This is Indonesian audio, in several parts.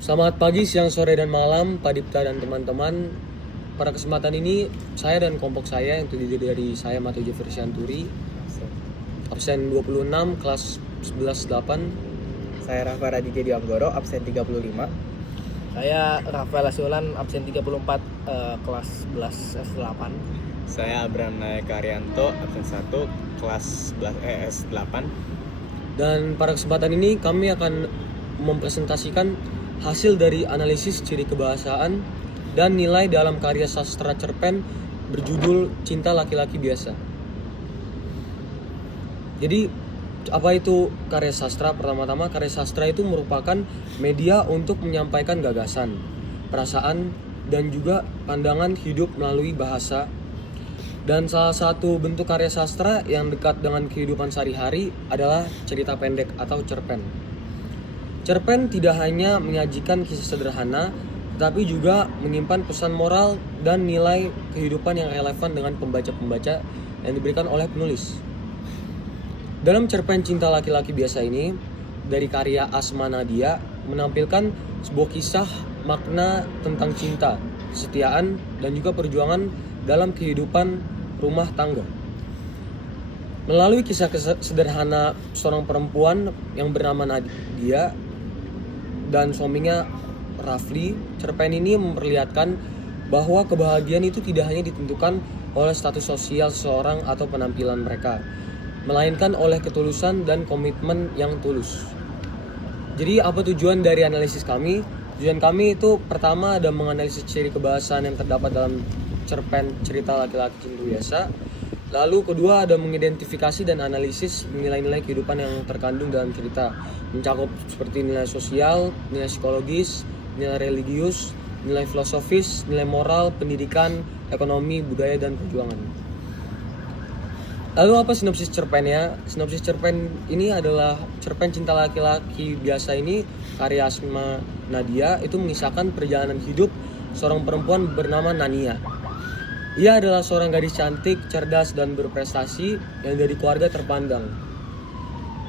Selamat pagi, siang, sore, dan malam, Pak Dipta dan teman-teman. Pada kesempatan ini, saya dan kelompok saya yang terdiri dari saya Mateo Jeffrey Sianturi, absen 26, kelas 11-8. Saya Rafa Raditya Dianggoro, absen 35. Saya Rafael Asulan, absen 34, kelas 11 S8. Saya Abraham Naik Arianto, absen 1, kelas 11 S8. Dan pada kesempatan ini kami akan mempresentasikan hasil dari analisis ciri kebahasaan dan nilai dalam karya sastra cerpen berjudul Cinta Laki-Laki Biasa. Jadi apa itu karya sastra? Pertama-tama, karya sastra itu merupakan media untuk menyampaikan gagasan, perasaan, dan juga pandangan hidup melalui bahasa. Dan salah satu bentuk karya sastra yang dekat dengan kehidupan sehari-hari adalah cerita pendek atau cerpen. Cerpen tidak hanya menyajikan kisah sederhana, tetapi juga menyimpan pesan moral dan nilai kehidupan yang relevan dengan pembaca-pembaca yang diberikan oleh penulis. Dalam cerpen Cinta Laki-Laki Biasa ini, dari karya Asma Nadia, menampilkan sebuah kisah makna tentang cinta, kesetiaan, dan juga perjuangan dalam kehidupan rumah tangga. Melalui kisah sederhana seorang perempuan yang bernama Nadia dan suaminya Rafli, cerpen ini memperlihatkan bahwa kebahagiaan itu tidak hanya ditentukan oleh status sosial seseorang atau penampilan mereka, melainkan oleh ketulusan dan komitmen yang tulus. Jadi apa tujuan dari analisis kami? Tujuan kami itu pertama ada menganalisis ciri kebahasaan yang terdapat dalam cerpen Cerita Laki-Laki Cinta Biasa. Lalu kedua ada mengidentifikasi dan analisis nilai-nilai kehidupan yang terkandung dalam cerita, mencakup seperti nilai sosial, nilai psikologis, nilai religius, nilai filosofis, nilai moral, pendidikan, ekonomi, budaya, dan perjuangan. Lalu apa sinopsis cerpennya? Sinopsis cerpen ini adalah cerpen Cinta Laki-Laki Biasa ini karya Asma Nadia itu mengisahkan perjalanan hidup seorang perempuan bernama Nania. Ia adalah seorang gadis cantik, cerdas, dan berprestasi yang dari keluarga terpandang.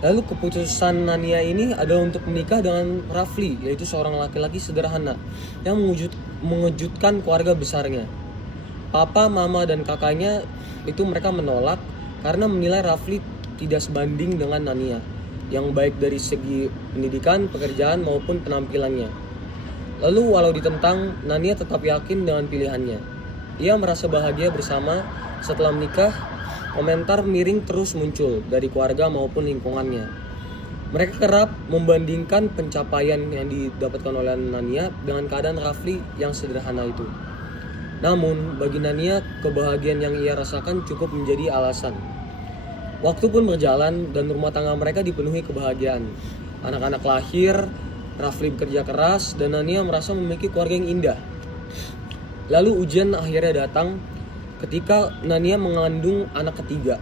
Lalu keputusan Nania ini adalah untuk menikah dengan Rafli, yaitu seorang laki-laki sederhana yang mengejutkan keluarga besarnya. Papa, mama, dan kakaknya itu mereka menolak karena menilai Rafli tidak sebanding dengan Nania, yang baik dari segi pendidikan, pekerjaan, maupun penampilannya. Lalu walau ditentang, Nania tetap yakin dengan pilihannya. Ia merasa bahagia bersama. Setelah menikah, komentar miring terus muncul dari keluarga maupun lingkungannya. Mereka kerap membandingkan pencapaian yang didapatkan oleh Nania dengan keadaan Rafli yang sederhana itu. Namun, bagi Nania, kebahagiaan yang ia rasakan cukup menjadi alasan. Waktu pun berjalan dan rumah tangga mereka dipenuhi kebahagiaan. Anak-anak lahir, Rafli bekerja keras, dan Nania merasa memiliki keluarga yang indah. Lalu ujian akhirnya datang ketika Nania mengandung anak ketiga,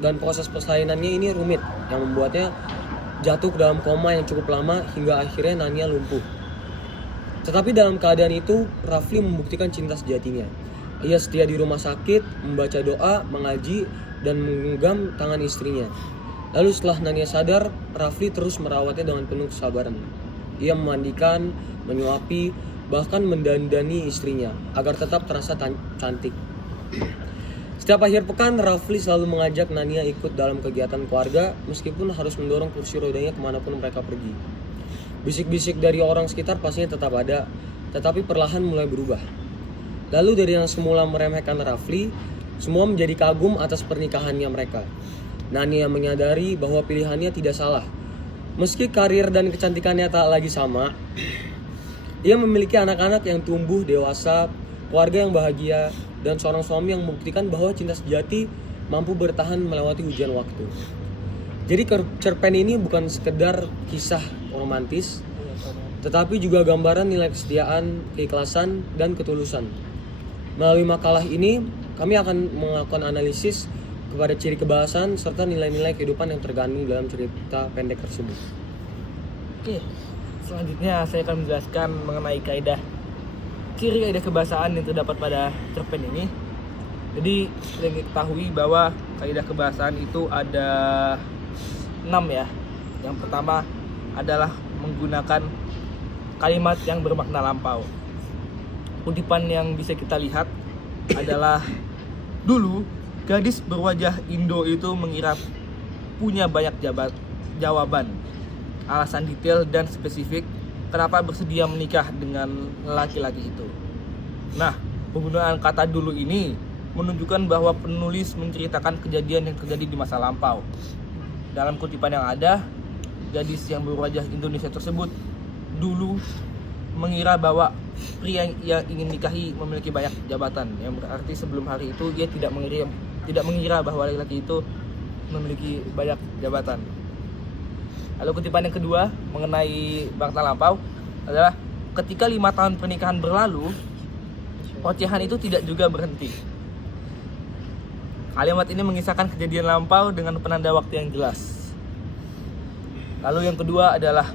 dan proses persalinannya ini rumit yang membuatnya jatuh ke dalam koma yang cukup lama hingga akhirnya Nania lumpuh. Tetapi dalam keadaan itu, Rafli membuktikan cinta sejatinya. Ia setia di rumah sakit, membaca doa, mengaji, dan menggenggam tangan istrinya. Lalu setelah Nania sadar, Rafli terus merawatnya dengan penuh kesabaran. Ia memandikan, menyuapi, bahkan mendandani istrinya agar tetap terasa cantik. Setiap akhir pekan, Rafli selalu mengajak Nania ikut dalam kegiatan keluarga meskipun harus mendorong kursi rodanya kemanapun mereka pergi. Bisik-bisik dari orang sekitar pastinya tetap ada, tetapi perlahan mulai berubah. Lalu dari yang semula meremehkan Rafli, semua menjadi kagum atas pernikahannya mereka. Nania menyadari bahwa pilihannya tidak salah. Meski karir dan kecantikannya tak lagi sama, ia memiliki anak-anak yang tumbuh dewasa, keluarga yang bahagia, dan seorang suami yang membuktikan bahwa cinta sejati mampu bertahan melewati ujian waktu. Jadi cerpen ini bukan sekedar kisah romantis, tetapi juga gambaran nilai kesetiaan, keikhlasan, dan ketulusan. Melalui makalah ini, kami akan melakukan analisis kepada ciri kebahasaan serta nilai-nilai kehidupan yang terkandung dalam cerita pendek tersebut. Oke, selanjutnya saya akan menjelaskan mengenai ciri kaidah kebahasaan yang terdapat pada cerpen ini. Jadi yang diketahui bahwa kaidah kebahasaan itu ada 6 ya. Yang pertama adalah menggunakan kalimat yang bermakna lampau. Kutipan yang bisa kita lihat adalah, dulu gadis berwajah Indo itu mengira punya banyak jawaban, alasan detail dan spesifik kenapa bersedia menikah dengan laki-laki itu. Nah, penggunaan kata dulu ini menunjukkan bahwa penulis menceritakan kejadian yang terjadi di masa lampau. Dalam kutipan yang ada, gadis yang berwajah Indonesia tersebut dulu mengira bahwa pria yang ingin nikahi memiliki banyak jabatan, yang berarti sebelum hari itu dia tidak mengira bahwa laki-laki itu memiliki banyak jabatan. Lalu kutipan yang kedua mengenai makna lampau adalah, ketika 5 tahun pernikahan berlalu, ocehan itu tidak juga berhenti. Kalimat ini mengisahkan kejadian lampau dengan penanda waktu yang jelas. Lalu yang kedua adalah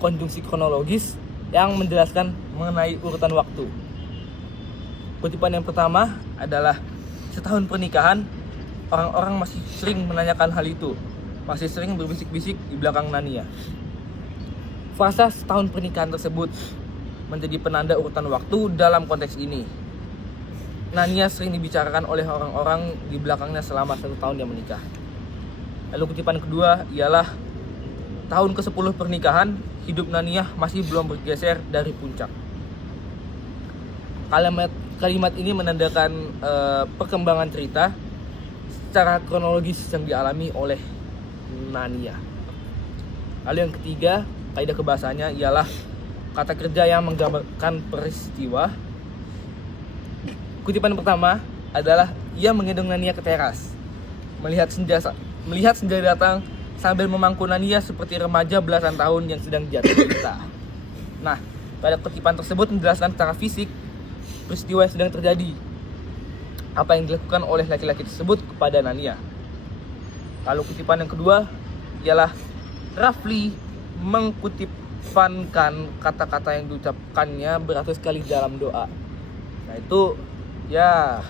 konjungsi kronologis yang menjelaskan mengenai urutan waktu. Kutipan yang pertama adalah, setahun pernikahan, orang-orang masih sering menanyakan hal itu, masih sering berbisik-bisik di belakang Nania. Fase setahun pernikahan tersebut menjadi penanda urutan waktu dalam konteks ini. Nania sering dibicarakan oleh orang-orang di belakangnya selama 1 tahun dia menikah. Lalu kutipan kedua ialah, tahun ke-10 pernikahan, hidup Nania masih belum bergeser dari puncak. Kalimat ini menandakan perkembangan cerita secara kronologis yang dialami oleh Nania. Lalu yang ketiga, kaidah kebahasanya ialah kata kerja yang menggambarkan peristiwa. Kutipan pertama adalah, ia menggendong Nania ke teras, melihat senja datang sambil memangku Nania seperti remaja belasan tahun yang sedang jatuh cinta. Nah, pada kutipan tersebut menjelaskan secara fisik peristiwa yang sedang terjadi, apa yang dilakukan oleh laki-laki tersebut kepada Nania. Lalu kutipan yang kedua ialah, Rafli mengkutipankan kata-kata yang diucapkannya beratus kali dalam doa. Nah, itu ya,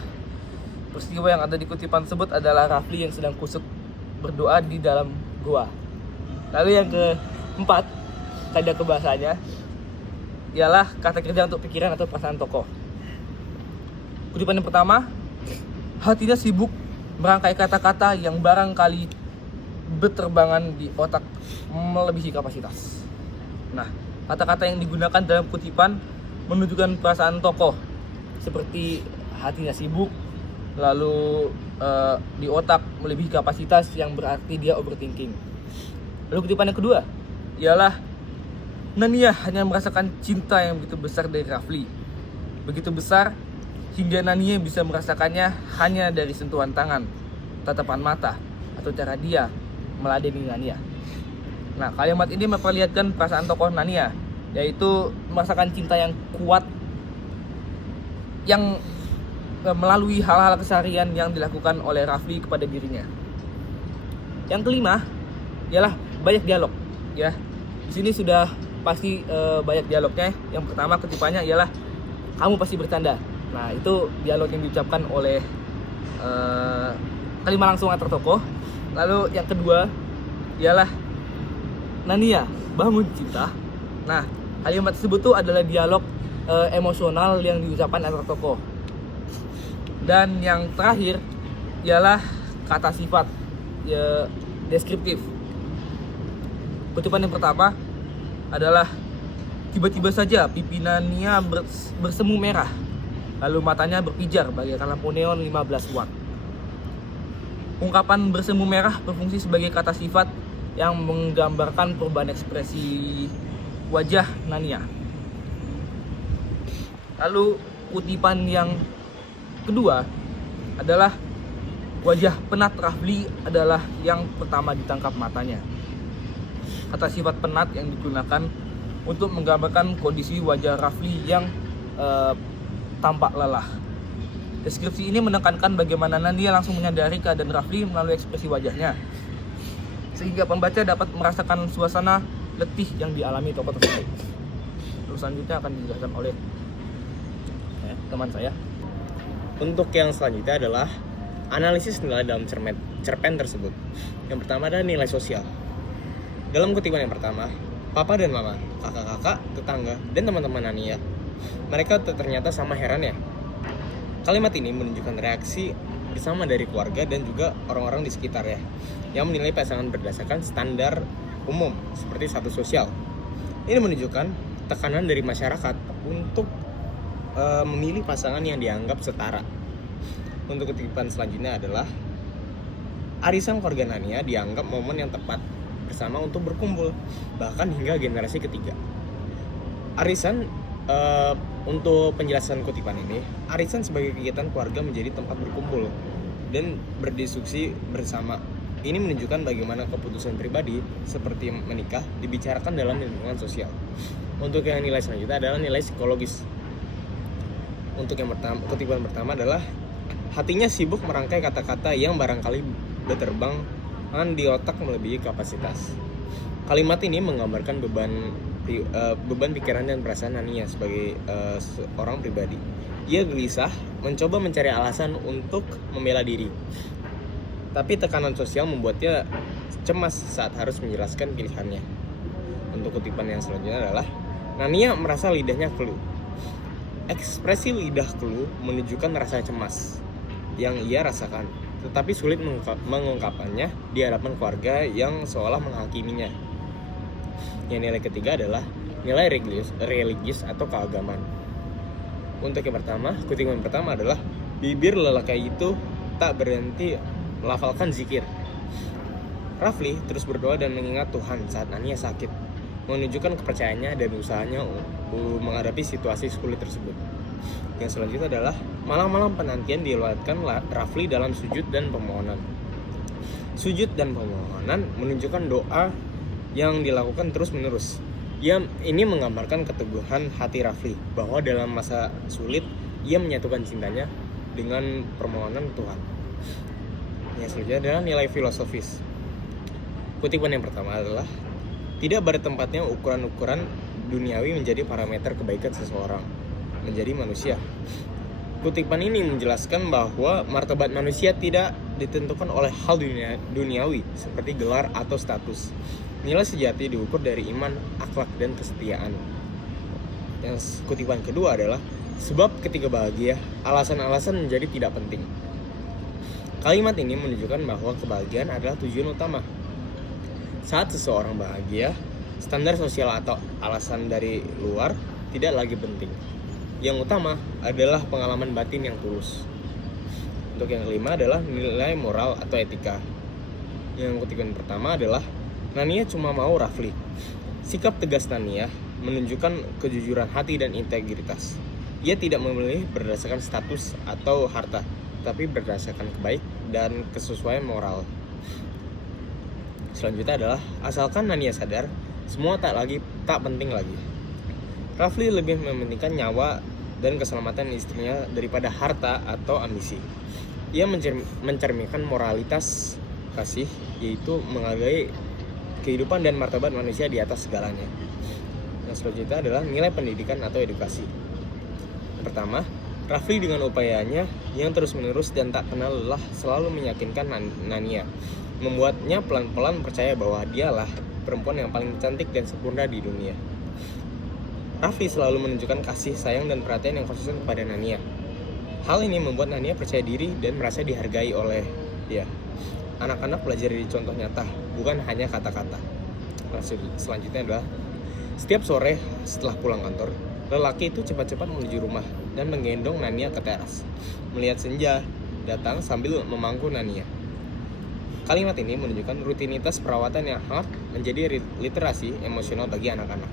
peristiwa yang ada di kutipan tersebut adalah Rafli yang sedang kusuk berdoa di dalam gua. Lalu yang keempat, kaidah kebahasanya ialah kata kerja untuk pikiran atau perasaan tokoh. Kutipan yang pertama, hatinya sibuk merangkai kata-kata yang barangkali berterbangan di otak melebihi kapasitas. Nah, kata-kata yang digunakan dalam kutipan menunjukkan perasaan tokoh, seperti hatinya sibuk, lalu di otak melebihi kapasitas, yang berarti dia overthinking. Lalu kutipan yang kedua ialah, Nania hanya merasakan cinta yang begitu besar dari Rafli, begitu besar hingga Nania bisa merasakannya hanya dari sentuhan tangan, tatapan mata, atau cara dia meladeni Nania. Nah, kalimat ini memperlihatkan perasaan tokoh Nania, yaitu merasakan cinta yang kuat yang melalui hal-hal keseharian yang dilakukan oleh Rafli kepada dirinya. Yang kelima ialah banyak dialog, ya. Di sini sudah pasti banyak dialognya. Yang pertama kutipannya ialah, kamu pasti bercanda. Nah, itu dialog yang diucapkan oleh kalimat langsung antar tokoh. Lalu yang kedua ialah, Nania bangun cinta. Nah, kalimat tersebut tuh adalah dialog emosional yang diucapkan antar tokoh. Dan yang terakhir ialah kata sifat deskriptif. Kutipan yang pertama adalah, tiba-tiba saja pipi Nania bersemu merah, lalu matanya berpijar bagaikan lampu neon 15 watt. Ungkapan bersemu merah berfungsi sebagai kata sifat yang menggambarkan perubahan ekspresi wajah Nania. Lalu kutipan yang kedua adalah, wajah penat Rafli adalah yang pertama ditangkap matanya. Kata sifat penat yang digunakan untuk menggambarkan kondisi wajah Rafli yang tampak lelah. Deskripsi ini menekankan bagaimana Nania langsung menyadari keadaan Rafli melalui ekspresi wajahnya, sehingga pembaca dapat merasakan suasana letih yang dialami tokoh tersebut. Terus selanjutnya akan dijelaskan oleh teman saya. Untuk yang selanjutnya adalah analisis nilai dalam cerpen tersebut. Yang pertama adalah nilai sosial. Dalam kutipan yang pertama, Papa dan mama, kakak-kakak, tetangga, dan teman-teman Nania. Mereka ternyata sama heran ya. Kalimat ini menunjukkan reaksi bersama dari keluarga dan juga orang-orang di sekitarnya yang menilai pasangan berdasarkan standar umum seperti status sosial. Ini menunjukkan tekanan dari masyarakat untuk memilih pasangan yang dianggap setara. Untuk kutipan selanjutnya adalah arisan keluarga Nania dianggap momen yang tepat bersama untuk berkumpul, bahkan hingga generasi ketiga. Arisan, untuk penjelasan kutipan ini, arisan sebagai kegiatan keluarga menjadi tempat berkumpul dan berdiskusi bersama. Ini menunjukkan bagaimana keputusan pribadi seperti menikah dibicarakan dalam lingkungan sosial. Untuk yang nilai selanjutnya adalah nilai psikologis. Untuk yang pertama, kutipan pertama adalah hatinya sibuk merangkai kata-kata yang barangkali berterbangan di otak melebihi kapasitas. Kalimat ini menggambarkan beban pikiran dan perasaan Nania sebagai seorang pribadi. Ia gelisah, mencoba mencari alasan untuk membela diri. Tapi tekanan sosial membuatnya cemas saat harus menjelaskan pilihannya. Untuk kutipan yang selanjutnya adalah Nania merasa lidahnya keluh. Ekspresi lidah keluh menunjukkan rasa cemas yang ia rasakan, tetapi sulit mengungkapkannya di hadapan keluarga yang seolah menghakiminya. Yang nilai ketiga adalah nilai religius atau keagamaan. Untuk yang pertama, kutipan pertama adalah bibir lelaki itu tak berhenti melafalkan zikir. Rafli terus berdoa dan mengingat Tuhan saat Nania sakit, menunjukkan kepercayaannya dan usahanya menghadapi situasi sulit tersebut. Yang selanjutnya adalah malam-malam penantian dilewatkan Rafli dalam sujud dan permohonan. Sujud dan permohonan menunjukkan doa yang dilakukan terus-menerus. Ini menggambarkan keteguhan hati Rafli bahwa dalam masa sulit ia menyatukan cintanya dengan permohonan Tuhan. Yang selanjutnya adalah nilai filosofis. Kutipan yang pertama adalah tidak bertempatnya ukuran-ukuran duniawi menjadi parameter kebaikan seseorang menjadi manusia. Kutipan ini menjelaskan bahwa martabat manusia tidak ditentukan oleh hal duniawi seperti gelar atau status. Nilai sejati diukur dari iman, akhlak, dan kesetiaan. Yang kutipan kedua adalah sebab ketika bahagia, alasan-alasan menjadi tidak penting. Kalimat ini menunjukkan bahwa kebahagiaan adalah tujuan utama. Saat seseorang bahagia, standar sosial atau alasan dari luar tidak lagi penting. Yang utama adalah pengalaman batin yang tulus. Untuk yang kelima adalah nilai moral atau etika. Yang kutipan pertama adalah Nania cuma mau Rafli. Sikap tegas Nania menunjukkan kejujuran hati dan integritas. Ia tidak memilih berdasarkan status atau harta, tapi berdasarkan kebaik dan kesesuaian moral. Selanjutnya adalah asalkan Nania sadar, semua tak penting lagi. Rafli lebih mementingkan nyawa dan keselamatan istrinya daripada harta atau ambisi. Ia mencerminkan moralitas kasih, yaitu menghargai kehidupan dan martabat manusia di atas segalanya. Yang selanjutnya adalah nilai pendidikan atau edukasi. Pertama, Rafli dengan upayanya yang terus-menerus dan tak kenal lelah selalu meyakinkan Nania, membuatnya pelan-pelan percaya bahwa dialah perempuan yang paling cantik dan sempurna di dunia. Rafli selalu menunjukkan kasih sayang dan perhatian yang konsisten kepada Nania. Hal ini membuat Nania percaya diri dan merasa dihargai oleh dia. Anak-anak belajar dari contoh nyata, bukan hanya kata-kata. Selanjutnya adalah setiap sore setelah pulang kantor, lelaki itu cepat-cepat menuju rumah dan menggendong Nania ke teras. Melihat senja datang sambil memangku Nania. Kalimat ini menunjukkan rutinitas perawatan yang hangat menjadi literasi emosional bagi anak-anak.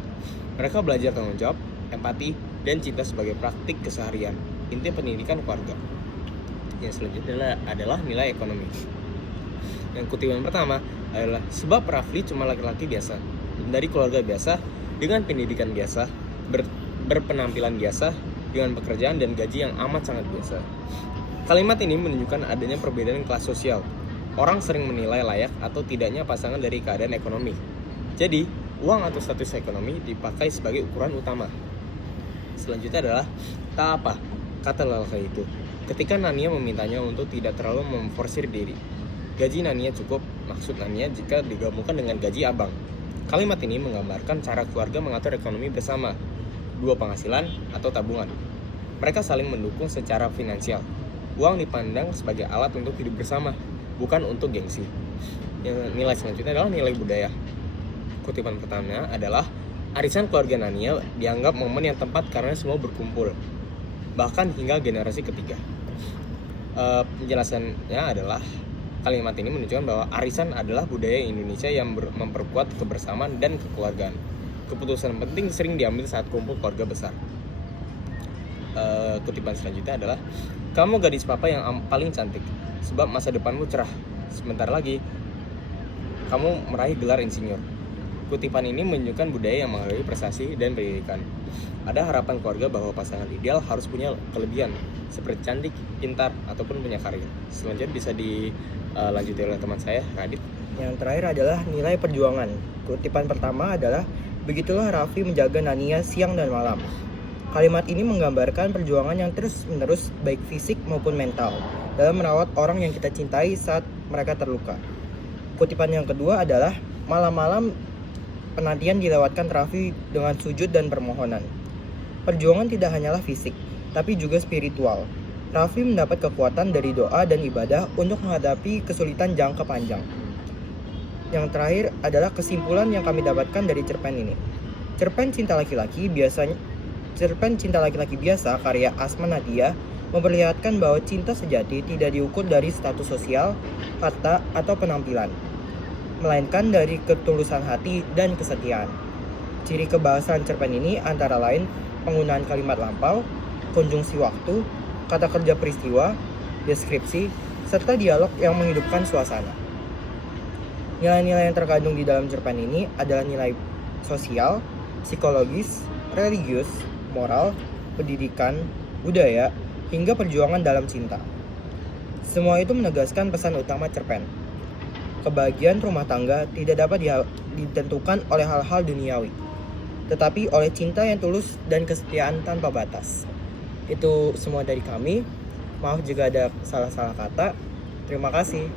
Mereka belajar tanggung jawab, empati, dan cinta sebagai praktik keseharian, inti pendidikan keluarga. Yang selanjutnya adalah nilai ekonomi. Yang kutipan pertama adalah sebab Rafli cuma laki-laki biasa, dari keluarga biasa, dengan pendidikan biasa, berpenampilan biasa, dengan pekerjaan dan gaji yang amat sangat biasa. Kalimat ini menunjukkan adanya perbedaan kelas sosial. Orang sering menilai layak atau tidaknya pasangan dari keadaan ekonomi. Jadi, uang atau status ekonomi dipakai sebagai ukuran utama. Selanjutnya adalah tak apa, kata lelaki itu. Ketika Nania memintanya untuk tidak terlalu memforsir diri. Gaji Nania cukup, maksud Nania jika digabungkan dengan gaji abang. Kalimat ini menggambarkan cara keluarga mengatur ekonomi bersama, dua penghasilan atau tabungan. Mereka saling mendukung secara finansial. Uang dipandang sebagai alat untuk hidup bersama, bukan untuk gengsi. Yang nilai selanjutnya adalah nilai budaya. Kutipan pertama adalah arisan keluarga Nania dianggap momen yang tepat karena semua berkumpul, bahkan hingga generasi ketiga. Penjelasannya adalah kalimat ini menunjukkan bahwa arisan adalah budaya Indonesia yang memperkuat kebersamaan dan kekeluargaan. Keputusan penting sering diambil saat kumpul keluarga besar. Kutipan selanjutnya adalah kamu gadis papa yang paling cantik, sebab masa depanmu cerah. Sebentar lagi kamu meraih gelar insinyur. Kutipan ini menunjukkan budaya yang menghargai prestasi dan pendidikan. Ada harapan keluarga bahwa pasangan ideal harus punya kelebihan seperti cantik, pintar, ataupun punya karya. Selanjutnya bisa dilanjuti oleh teman saya, Radit. Yang terakhir adalah nilai perjuangan. Kutipan pertama adalah begitulah Raffi menjaga Nania siang dan malam. Kalimat ini menggambarkan perjuangan yang terus-menerus baik fisik maupun mental dalam merawat orang yang kita cintai saat mereka terluka. Kutipan yang kedua adalah malam-malam penantian dilewatkan Raffi dengan sujud dan permohonan. Perjuangan tidak hanyalah fisik, tapi juga spiritual. Raffi mendapat kekuatan dari doa dan ibadah untuk menghadapi kesulitan jangka panjang. Yang terakhir adalah kesimpulan yang kami dapatkan dari cerpen ini. Cerpen Cinta Laki-Laki biasa karya Asma Nadia memperlihatkan bahwa cinta sejati tidak diukur dari status sosial, kata, atau penampilan, melainkan dari ketulusan hati dan kesetiaan. Ciri kebahasan cerpen ini antara lain penggunaan kalimat lampau, konjungsi waktu, kata kerja peristiwa, deskripsi, serta dialog yang menghidupkan suasana. Nilai-nilai yang terkandung di dalam cerpen ini adalah nilai sosial, psikologis, religius, moral, pendidikan, budaya, hingga perjuangan dalam cinta. Semua itu menegaskan pesan utama cerpen. Kebahagiaan rumah tangga tidak dapat ditentukan oleh hal-hal duniawi, tetapi oleh cinta yang tulus dan kesetiaan tanpa batas. Itu semua dari kami. Maaf jika ada salah-salah kata. Terima kasih.